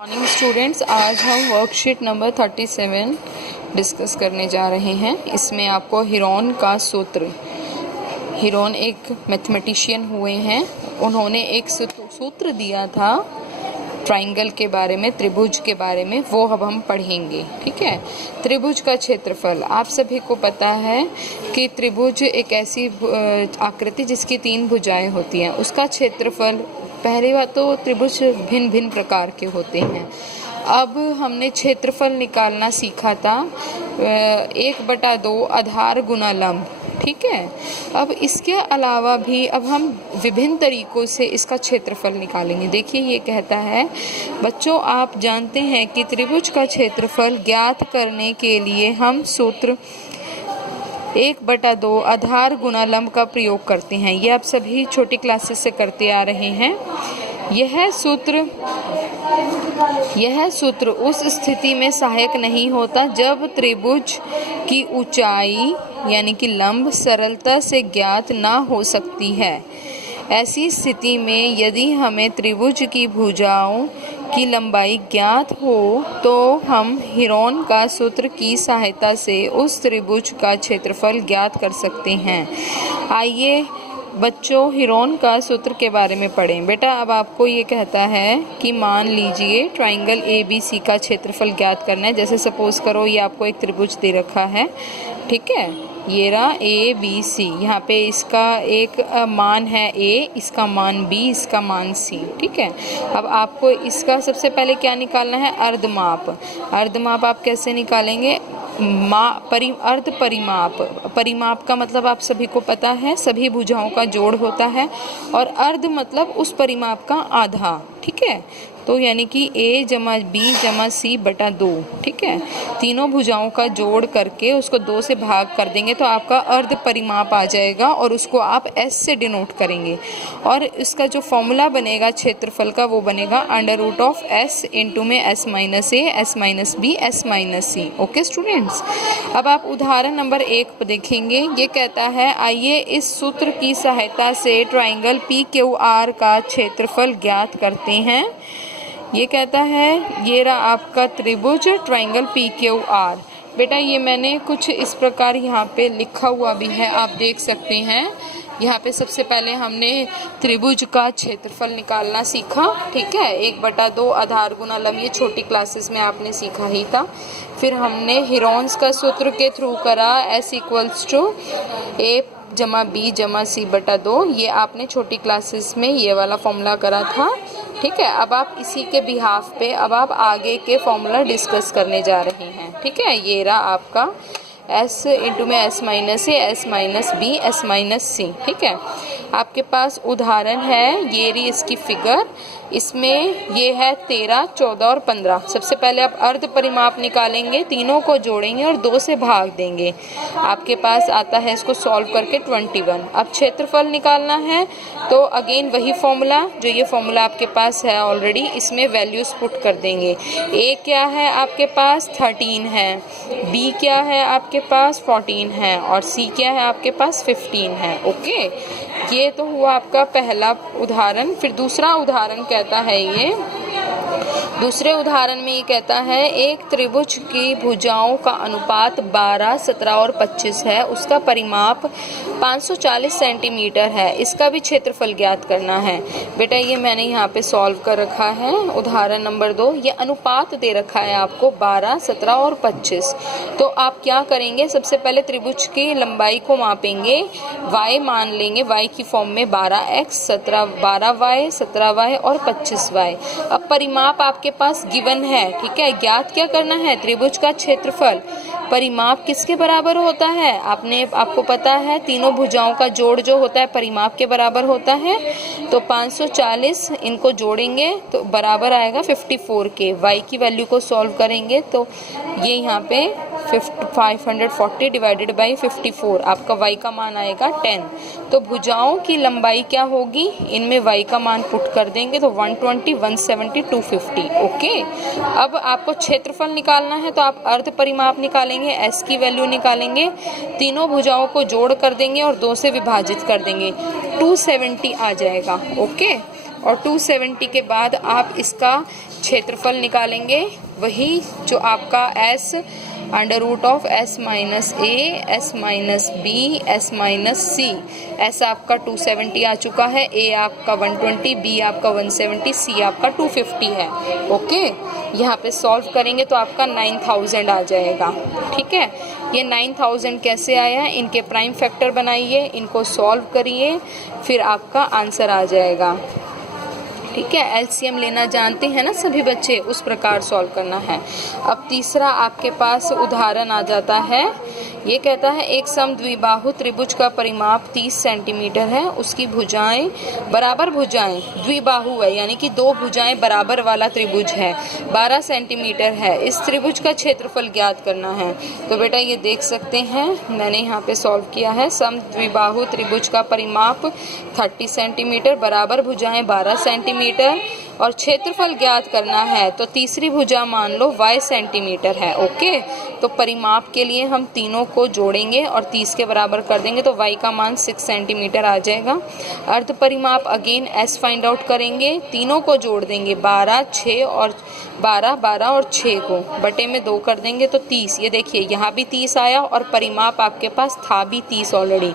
Morning students, आज हम worksheet number 37 discuss करने जा रहे हैं। इसमें आपको हीरोन का सूत्र, हीरोन एक मैथमेटिशियन हुए हैं, उन्होंने एक सूत्र दिया था ट्राइंगल के बारे में, त्रिभुज के बारे में, वो अब हम पढ़ेंगे। ठीक है। त्रिभुज का क्षेत्रफल, आप सभी को पता है कि त्रिभुज एक ऐसी आकृति जिसकी 3 भुजाएं होती हैं, उसका क्षेत्रफल, पहली बात तो त्रिभुज भिन्न भिन्न प्रकार के होते हैं। अब हमने क्षेत्रफल निकालना सीखा था 1/2 आधार गुना लंब। ठीक है। अब इसके अलावा भी अब हम विभिन्न तरीकों से इसका क्षेत्रफल निकालेंगे। देखिए, ये कहता है बच्चों, आप जानते हैं कि त्रिभुज का क्षेत्रफल ज्ञात करने के लिए हम सूत्र 1/2 आधार गुना लंब का प्रयोग करते हैं। ये आप सभी छोटी क्लासेस से करते आ रहे हैं। यह सूत्र उस स्थिति में सहायक नहीं होता जब त्रिभुज की ऊंचाई यानी कि लंब सरलता से ज्ञात ना हो सकती है। ऐसी स्थिति में यदि हमें त्रिभुज की भुजाओं की लंबाई ज्ञात हो तो हम हीरोन का सूत्र की सहायता से उस त्रिभुज का क्षेत्रफल ज्ञात कर सकते हैं। आइए बच्चों, हीरोन का सूत्र के बारे में पढ़ें। बेटा, अब आपको ये कहता है कि मान लीजिए ट्राइंगल ABC का क्षेत्रफल ज्ञात करना है। जैसे सपोज करो ये आपको एक त्रिभुज दे रखा है। ठीक है, ये रहा ABC। यहाँ पे इसका एक मान है A, इसका मान B, इसका मान C। ठीक है। अब आपको इसका सबसे पहले क्या निकालना है? अर्धमाप। अर्धमाप आप कैसे निकालेंगे? अर्ध परिमाप। परिमाप का मतलब आप सभी को पता है, सभी भुजाओं का जोड़ होता है, और अर्ध मतलब उस परिमाप का आधा। ठीक है। तो यानी कि A जमा B जमा C बटा 2। ठीक है। तीनों भुजाओं का जोड़ करके उसको 2 से भाग कर देंगे तो आपका अर्ध परिमाप आ जाएगा, और उसको आप S से डिनोट करेंगे। और इसका जो फॉर्मूला बनेगा क्षेत्रफल का, वो बनेगा √S इंटू में S minus A, S minus B, S minus C। Okay students, अब आप उदाहरण नंबर 1 पर देखेंगे। ये कहता है, आइए इस सूत्र की सहायता से ट्राइंगल PQR का क्षेत्रफल ज्ञात करते हैं। ये कहता है, ये रहा आपका त्रिभुज ट्राइंगल PQR। बेटा, ये मैंने कुछ इस प्रकार यहाँ पे लिखा हुआ भी है, आप देख सकते हैं। यहाँ पे सबसे पहले हमने त्रिभुज का क्षेत्रफल निकालना सीखा। ठीक है, 1/2 आधार गुना लंब, ये छोटी क्लासेस में आपने सीखा ही था। फिर हमने हीरोन्स का सूत्र के थ्रू करा S = A जमा B जमा C बटा 2। ये आपने छोटी क्लासेस में ये वाला फॉर्मूला करा था। ठीक है। अब आप इसी के बिहाफ पे अब आप आगे के फॉर्मूला डिस्कस करने जा रहे हैं। ठीक है। ये रहा आपका S इंटू में S minus A, S minus B, S minus C। ठीक है। आपके पास उदाहरण है, ये रही इसकी फिगर। इसमें ये है 13, 14 और 15। सबसे पहले आप अर्ध परिमाप निकालेंगे, तीनों को जोड़ेंगे और 2 से भाग देंगे। आपके पास आता है इसको सॉल्व करके 21। अब क्षेत्रफल निकालना है तो अगेन वही फॉर्मूला, जो ये फॉर्मूला आपके पास है ऑलरेडी, इसमें वैल्यूज पुट कर देंगे। A क्या है आपके पास? 13 है। B क्या है आपके पास? 14 है। और C क्या है आपके पास? 15 है। ओके, ये तो हुआ आपका पहला उदाहरण। फिर दूसरा उदाहरण कहता है, ये दूसरे उदाहरण में ये कहता है, एक त्रिभुज की भुजाओं का अनुपात 12, 17 और 25 है। उसका परिमाप 540 सेंटीमीटर है। इसका भी क्षेत्रफल ज्ञात करना है। बेटा, ये मैंने यहाँ पे सॉल्व कर रखा है। उदाहरण नंबर 2, ये अनुपात दे रखा है आपको 12, 17 और 25। तो आप क्या करेंगे? सबसे पहले त्रिभुज की लंबाई को मापेंगे, y मान लेंगे, y की फॉर्म में 12x, 12y, 17y और 25y। अब परिमाप आपके पास गिवन है। ठीक है। ज्ञात क्या करना है? त्रिभुज का क्षेत्रफल। परिमाप किसके बराबर होता है? आपको पता है, तीनों भुजाओं का जोड़ जो होता है परिमाप के बराबर होता है। तो 540 इनको जोड़ेंगे तो बराबर आएगा 54 के। y की वैल्यू को सॉल्व करेंगे तो ये यहाँ पे 540 डिवाइडेड बाई 54, आपका y का मान आएगा 10। तो भुजाओं की लंबाई क्या होगी? इनमें y का मान पुट कर देंगे तो 120, 170, 250। ओके। अब आपको क्षेत्रफल निकालना है तो आप अर्ध परिमाप निकालेंगे, S की वैल्यू निकालेंगे, तीनों भुजाओं को जोड़ कर देंगे और 2 से विभाजित कर देंगे, 270 आ जाएगा। ओके। और 270 के बाद आप इसका क्षेत्रफल निकालेंगे, वही जो आपका s under root of s minus A s minus B s minus C. s आपका 270 आ चुका है, a आपका 120, b आपका 170, c आपका 250 है। ओके, यहाँ पे सॉल्व करेंगे तो आपका 9000 आ जाएगा। ठीक है, ये 9000 कैसे आया है, इनके प्राइम फैक्टर बनाइए, इनको सॉल्व करिए, फिर आपका आंसर आ जाएगा। ठीक है, एलसीएम लेना जानते हैं ना सभी बच्चे, उस प्रकार सॉल्व करना है। अब तीसरा आपके पास उदाहरण आ जाता है, ये कहता है एक समद्विबाहु त्रिभुज का परिमाप 30 सेंटीमीटर है, उसकी भुजाएं बराबर भुजाएं, द्विबाहु है यानी कि दो भुजाएं बराबर वाला त्रिभुज है, 12 सेंटीमीटर है, इस त्रिभुज का क्षेत्रफल ज्ञात करना है। तो बेटा ये देख सकते हैं, मैंने यहाँ पे सॉल्व किया है। समद्विबाहु त्रिभुज का परिमाप 30 सेंटीमीटर, बराबर भुजाएं 12 सेंटीमीटर और क्षेत्रफल ज्ञात करना है, तो तीसरी भुजा मान लो y सेंटीमीटर है। ओके, तो परिमाप के लिए हम तीनों को जोड़ेंगे और 30 के बराबर कर देंगे तो y का मान 6 सेंटीमीटर आ जाएगा। अर्ध परिमाप अगेन s फाइंड आउट करेंगे, तीनों को जोड़ देंगे, 12, 6 और 12 और 6 को बटे में 2 कर देंगे तो 30। ये देखिए यहाँ भी 30 आया और परिमाप आपके पास था भी 30 ऑलरेडी।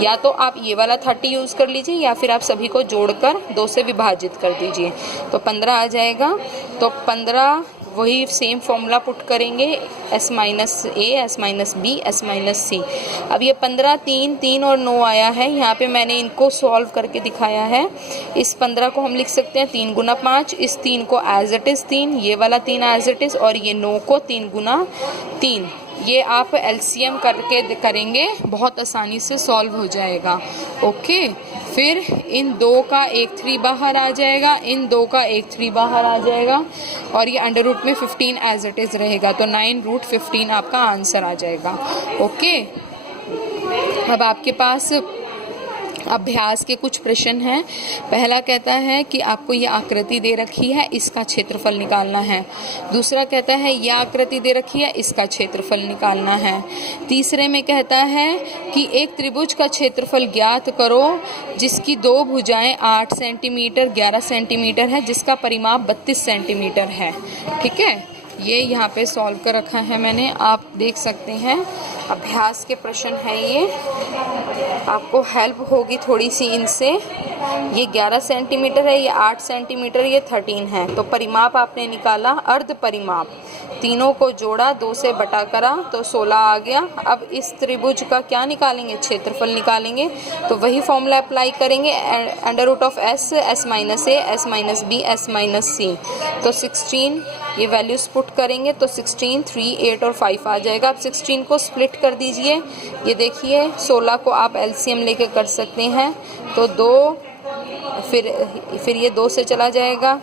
या तो आप ये वाला 30 यूज़ कर लीजिए या फिर आप सभी को जोड़कर 2 से विभाजित कर दीजिए, तो 15 आ जाएगा। तो 15 वही सेम फॉर्मूला पुट करेंगे, s minus A s minus B s minus C. अब ये 15, 3, 3 और 9 आया है, यहाँ पे मैंने इनको सॉल्व करके दिखाया है। इस 15 को हम लिख सकते हैं 3 गुना 5, इस 3 को एज इट इज़ 3, ये वाला 3 एज इट इज़, और ये 9 को 3 गुना 3। ये आप एलसीएम करके करेंगे, बहुत आसानी से सॉल्व हो जाएगा। ओके, फिर इन 2 का एक 3 बाहर आ जाएगा, इन 2 का एक 3 बाहर आ जाएगा और ये अंडर रूट में 15 एज इट इज़ रहेगा, तो 9√15 आपका आंसर आ जाएगा। ओके, अब आपके पास अभ्यास के कुछ प्रश्न हैं। पहला कहता है कि आपको ये आकृति दे रखी है, इसका क्षेत्रफल निकालना है। दूसरा कहता है यह आकृति दे रखी है, इसका क्षेत्रफल निकालना है। तीसरे में कहता है कि एक त्रिभुज का क्षेत्रफल ज्ञात करो जिसकी दो भुजाएं 8 सेंटीमीटर 11 सेंटीमीटर है, जिसका परिमाप 32 सेंटीमीटर है। ठीक है, ये यहाँ पे सॉल्व कर रखा है मैंने, आप देख सकते हैं। अभ्यास के प्रश्न है ये, आपको हेल्प होगी थोड़ी सी इनसे। ये 11 सेंटीमीटर है, ये 8 सेंटीमीटर, ये 13 है। तो परिमाप आपने निकाला, अर्ध परिमाप, तीनों को जोड़ा, 2 से बटा करा तो 16 आ गया। अब इस त्रिभुज का क्या निकालेंगे, क्षेत्रफल निकालेंगे। तो वही फॉर्मूला अप्लाई करेंगे, under root of s minus A s minus B s minus C. तो 16 ये वैल्यूज पुट करेंगे तो 16, 3, 8 और 5 आ जाएगा। अब 16 को स्प्लिट कर दीजिए, ये देखिए 16 को आप एलसीएम लेके कर सकते हैं। तो 2, फिर ये 2 से चला जाएगा,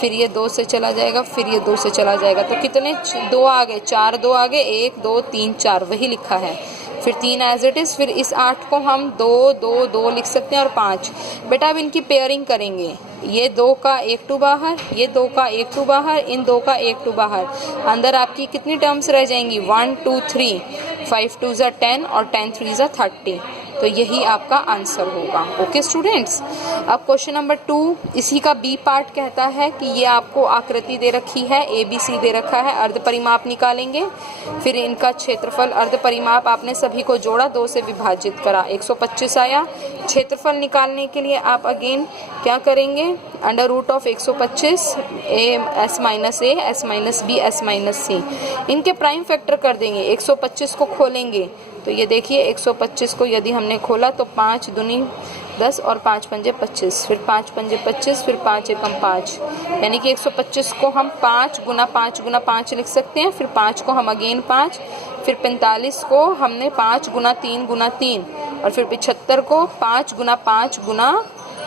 फिर ये 2 से चला जाएगा, फिर ये 2 से चला जाएगा। तो कितने 2 आ गए, 4 2 आ गए, 1 2 3 4 वही लिखा है। फिर 3 एज इट इज़, फिर इस 8 को हम 2 2 2 लिख सकते हैं और 5। बेटा अब इनकी पेयरिंग करेंगे, ये 2 का 1 2 बाहर, ये 2 का 1 2 बाहर, इन 2 का 1 2 बाहर। अंदर आपकी कितनी टर्म्स रह जाएंगी, 1 2 3, 5 2 ज़ा 10 और 10 3 ज़ा 30। तो यही आपका आंसर होगा। ओके स्टूडेंट्स, अब क्वेश्चन नंबर 2, इसी का बी पार्ट कहता है कि ये आपको आकृति दे रखी है, ABC दे रखा है, अर्ध परिमाप निकालेंगे। फिर इनका क्षेत्रफल, अर्ध परिमाप आपने सभी को जोड़ा, 2 से विभाजित करा, 125 आया। क्षेत्रफल निकालने के लिए आप अगेन क्या करेंगे, under root of 125 s minus A s minus B s minus C, इनके प्राइम फैक्टर कर देंगे। 125 को खोलेंगे तो ये देखिए 125 को यदि हमने खोला तो 5 दूनी 10 और 5 पंजे 25, फिर 5 पंजे 25, फिर 5 एकम 5, यानी कि 125 को हम 5 गुना 5 गुना 5 लिख सकते हैं। फिर 5 को हम अगेन 5, फिर 45 को हमने 5 गुना 3 गुना 3, और फिर 75 को 5 गुना 5 गुना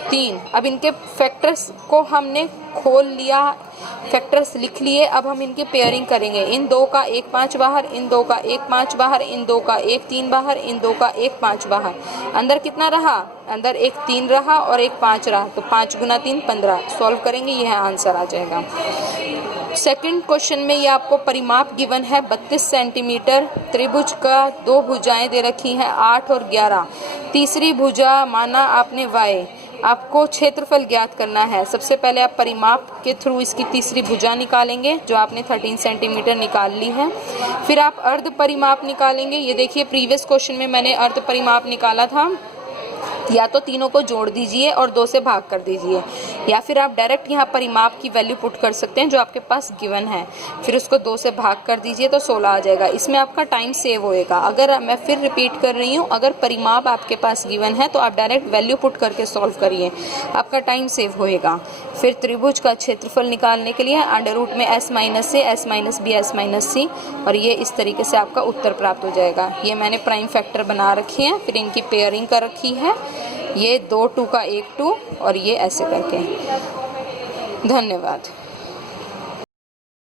3। अब इनके फैक्टर्स को हमने खोल लिया, फैक्टर्स लिख लिए। अब हम इनकी पेयरिंग करेंगे, इन 2 का 1 5 बाहर, इन 2 का 1 5 बाहर, इन 2 का 1 3 बाहर, इन 2 का 1 5 बाहर। अंदर कितना रहा, अंदर 1 3 रहा और 1 5 रहा, तो 5 गुना 3 15। सॉल्व करेंगे, यह आंसर आ जाएगा। सेकंड क्वेश्चन में ये आपको परिमाप गिवन है 32 सेंटीमीटर, त्रिभुज का 2 भुजाएं दे रखी हैं 8 और 11, तीसरी भुजा माना आपने y, आपको क्षेत्रफल ज्ञात करना है। सबसे पहले आप परिमाप के थ्रू इसकी तीसरी भुजा निकालेंगे जो आपने 13 सेंटीमीटर निकाल ली है। फिर आप अर्ध परिमाप निकालेंगे। ये देखिए प्रीवियस क्वेश्चन में मैंने अर्ध परिमाप निकाला था। या तो तीनों को जोड़ दीजिए और 2 से भाग कर दीजिए, या फिर आप डायरेक्ट यहाँ परिमाप की वैल्यू पुट कर सकते हैं जो आपके पास गिवन है, फिर उसको 2 से भाग कर दीजिए तो 16 आ जाएगा। इसमें आपका टाइम सेव होएगा। अगर मैं फिर रिपीट कर रही हूँ, अगर परिमाप आपके पास गिवन है तो आप डायरेक्ट वैल्यू पुट करके सॉल्व करिए, आपका टाइम सेव होएगा। फिर त्रिभुज का क्षेत्रफल निकालने के लिए अंडर रूट में s माइनस से s minus B s minus C, और ये इस तरीके से आपका उत्तर प्राप्त हो जाएगा। ये मैंने प्राइम फैक्टर बना रखे हैं, फिर इनकी पेयरिंग कर रखी है, ये 2 2 का 1 2 और ये ऐसे करके। धन्यवाद।